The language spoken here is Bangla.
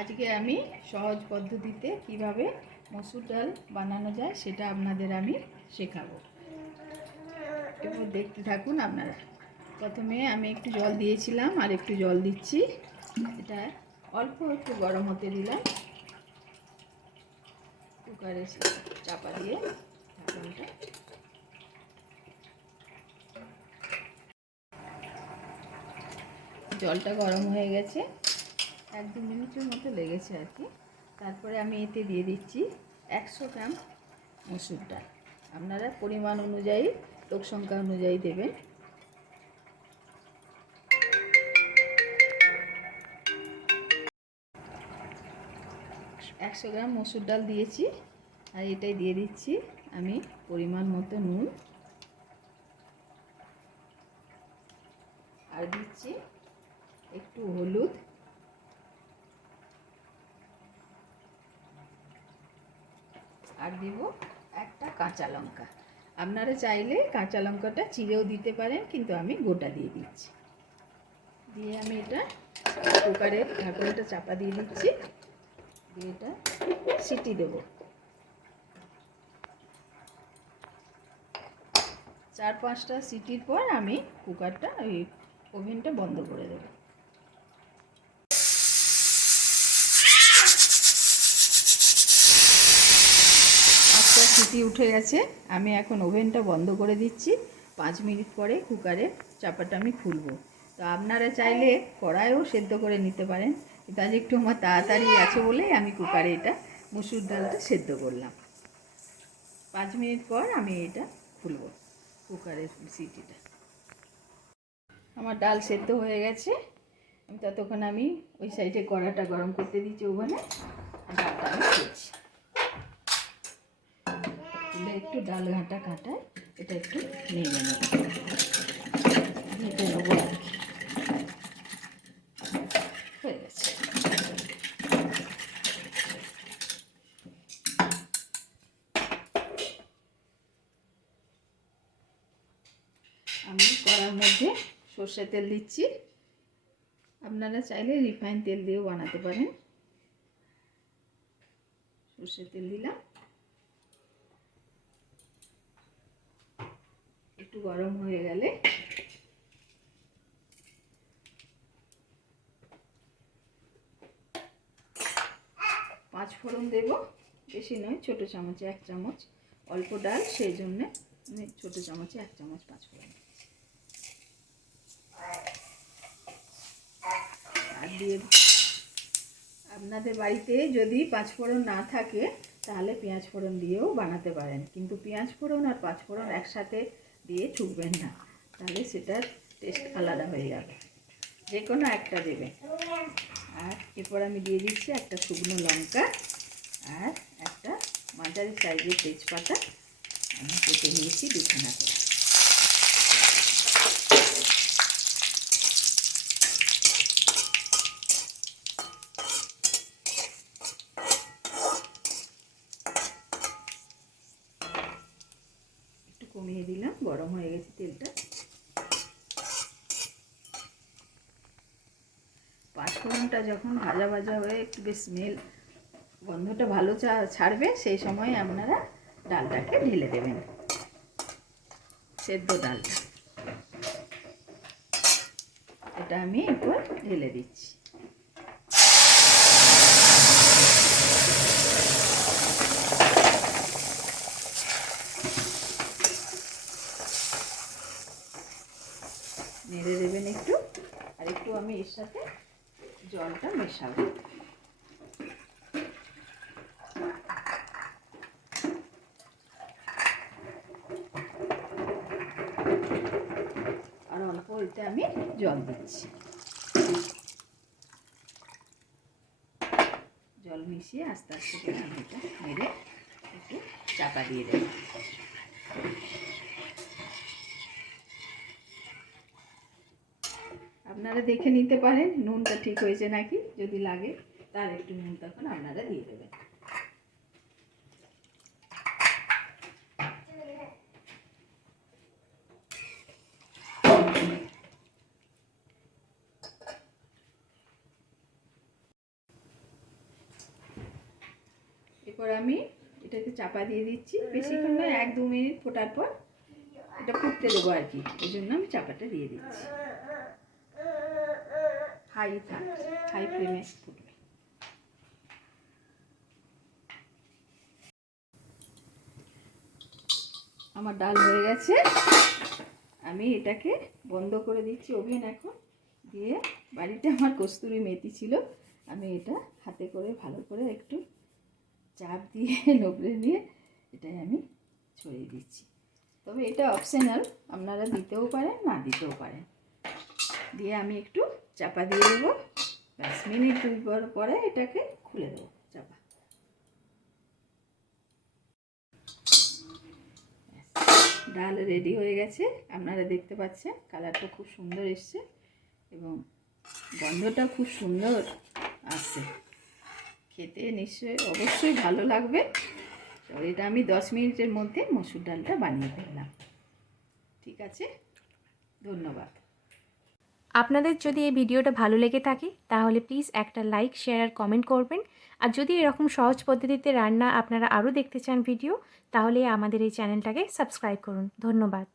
আজকে আমি সহজ পদ্ধতিতে কিভাবে মসুর ডাল বানানো যায় সেটা আপনাদের আমি শেখাবো। এরপর দেখতে থাকুন আপনারা। প্রথমে আমি একটু জল দিয়েছিলাম, আর একটু জল দিচ্ছি। এটা অল্প একটু গরম হতে দিলাম। কুকারে চাপা দিয়ে ঢাকনটা। জলটা গরম হয়ে গেছে, 1-2 মিনিটের মতো লেগেছে আর কি। তারপরে আমি এতে দিয়ে দিচ্ছি 100 গ্রাম মসুর ডাল। আপনারা পরিমাণ অনুযায়ী, লোক সংখ্যা অনুযায়ী দেবেন। একশো গ্রাম মসুর ডাল দিয়েছি, আর এটাই দিয়ে দিচ্ছি আমি পরিমাণ মতো নুন, আর দিচ্ছি একটু হলুদ, আর দেব একটা কাঁচা লঙ্কা। আপনারা চাইলে কাঁচা লঙ্কাটা চিড়েও দিতে পারেন, কিন্তু আমি গোটা দিয়ে দিচ্ছি। দিয়ে আমি এটা কুকারের ঢাকনাটা চাপা দিয়ে দিচ্ছি, দিয়ে এটা সিটি দেব। 4-5টা সিটির পর আমি কুকারটা, ওই ওভেনটা বন্ধ করে দেব। একটা সিটি উঠে গেছে, আমি এখন ওভেনটা বন্ধ করে দিচ্ছি। 5 মিনিট পরে কুকারের চাপাটা আমি খুলব। তো আপনারা চাইলে কড়াইও সেদ্ধ করে নিতে পারেন, কিন্তু আজ একটু আমার তাড়াতাড়ি আছে বলে আমি কুকারে এটা মসুর ডালটা সেদ্ধ করলাম। 5 মিনিট পর আমি এটা খুলব কুকারের সিটিটা। আমার ডাল সেদ্ধ হয়ে গেছে। আমি ততক্ষণ ওই সাইডে কড়াটা গরম করতে দিচ্ছি ওভেনে। ডালটা আমি খুলছি। একটু ডাল ঘাঁটা কাটায় এটা একটু নেড়ে নেব, ভেজে নেবো আর কি। হয়ে গেছে। আমি কড়ার মধ্যে সর্ষের তেল দিচ্ছি। আপনারা চাইলে রিফাইন তেল দিয়েও বানাতে পারেন। সর্ষের তেল দিলাম, একটু গরম হয়ে গেলে পাঁচ ফোড়ন দেব। বেশি নয়, ছোট চামচে 1 চামচ। অল্প ডাল, সেই জন্যে আমি ছোট চামচে 1 চামচ 5 ফোড়ন। আর দিয়ে, আপনাদের বাড়িতে যদি 5 ফোড়ন না থাকে তাহলে পেঁয়াজ ফোড়ন দিয়েও বানাতে পারেন, কিন্তু পেঁয়াজ ফোড়ন আর 5 ফোড়ন একসাথে দিয়ে ছুঁকবেন না, তাহলে সেটার টেস্ট আলাদা হয়ে যাবে। যে কোনো একটা দেবে। আর এরপর আমি দিয়ে দিচ্ছি একটা শুকনো লঙ্কা আর একটা মাঝারি সাইজের তেজপাতা। আমি কেটে নিয়েছি 2খানা করে। একটু কমিয়ে দিলাম, গরম হয়ে গেছে তেলটা। 5 ফোড়নটা যখন ভাজা ভাজা হয়ে একটু বেশ স্মেল, গন্ধটা ভালো ছাড়বে, সেই সময় আপনারা ডালটাকে ঢেলে দেবেন, সেদ্ধ ডালটা। এটা আমি এরপর ঢেলে দিচ্ছি। নেড়ে দেবেন একটু, আর একটু আমি এর সাথে জলটা মেশাবো। আর অল্প এতে আমি জল দিচ্ছি। জল মিশিয়ে আস্তে আস্তে করে আমি এটা নেড়ে একটু চাপা দিয়ে দেব। আপনারা দেখে নিতে পারেন নুনটা ঠিক হয়েছে নাকি, যদি লাগে তার একটু নুন তখন আপনারা দিয়ে দেবেন। এরপর আমি এটাকে চাপা দিয়ে দিচ্ছি, বেশিক্ষণ নয়, 1-2 মিনিট ফোটার পর এটা ফুটতে দেবো আর কি, এই জন্য আমি চাপাটা দিয়ে দিচ্ছি। হাই ফ্লেমে ফুটবে। আমার ডাল হয়ে গেছে, আমি এটাকে বন্ধ করে দিচ্ছি ওভেন এখন। দিয়ে বাড়িতে আমার কস্তুরি মেথি ছিল, আমি এটা হাতে করে ভালো করে একটু চাপ দিয়ে নবড়ে নিয়ে এটাই আমি ছড়িয়ে দিচ্ছি। তবে এটা অপশনাল, আপনারা দিতেও পারেন না দিতেও পারেন। দিয়ে আমি একটু চাপা দিয়ে দেবো, ব্যাস মিনিট 2 পরে এটাকে খুলে দেবো চাপা। ডাল রেডি হয়ে গেছে, আপনারা দেখতে পাচ্ছেন কালারটা খুব সুন্দর এসছে এবং গন্ধটা খুব সুন্দর আসছে। খেতে নিশ্চয়ই অবশ্যই ভালো লাগবে। তো এটা আমি 10 মিনিটের মধ্যে মসুর ডালটা বানিয়ে ফেললাম। ঠিক আছে, ধন্যবাদ। আপনাদের যদি এই ভিডিওটা ভালো লেগে থাকে তাহলে প্লিজ একটা লাইক, শেয়ার আর কমেন্ট করবেন। আর যদি এরকম সহজ পদ্ধতিতে রান্না আপনারা আরও দেখতে চান ভিডিও, তাহলে আমাদের এই চ্যানেলটাকে সাবস্ক্রাইব করুন। ধন্যবাদ।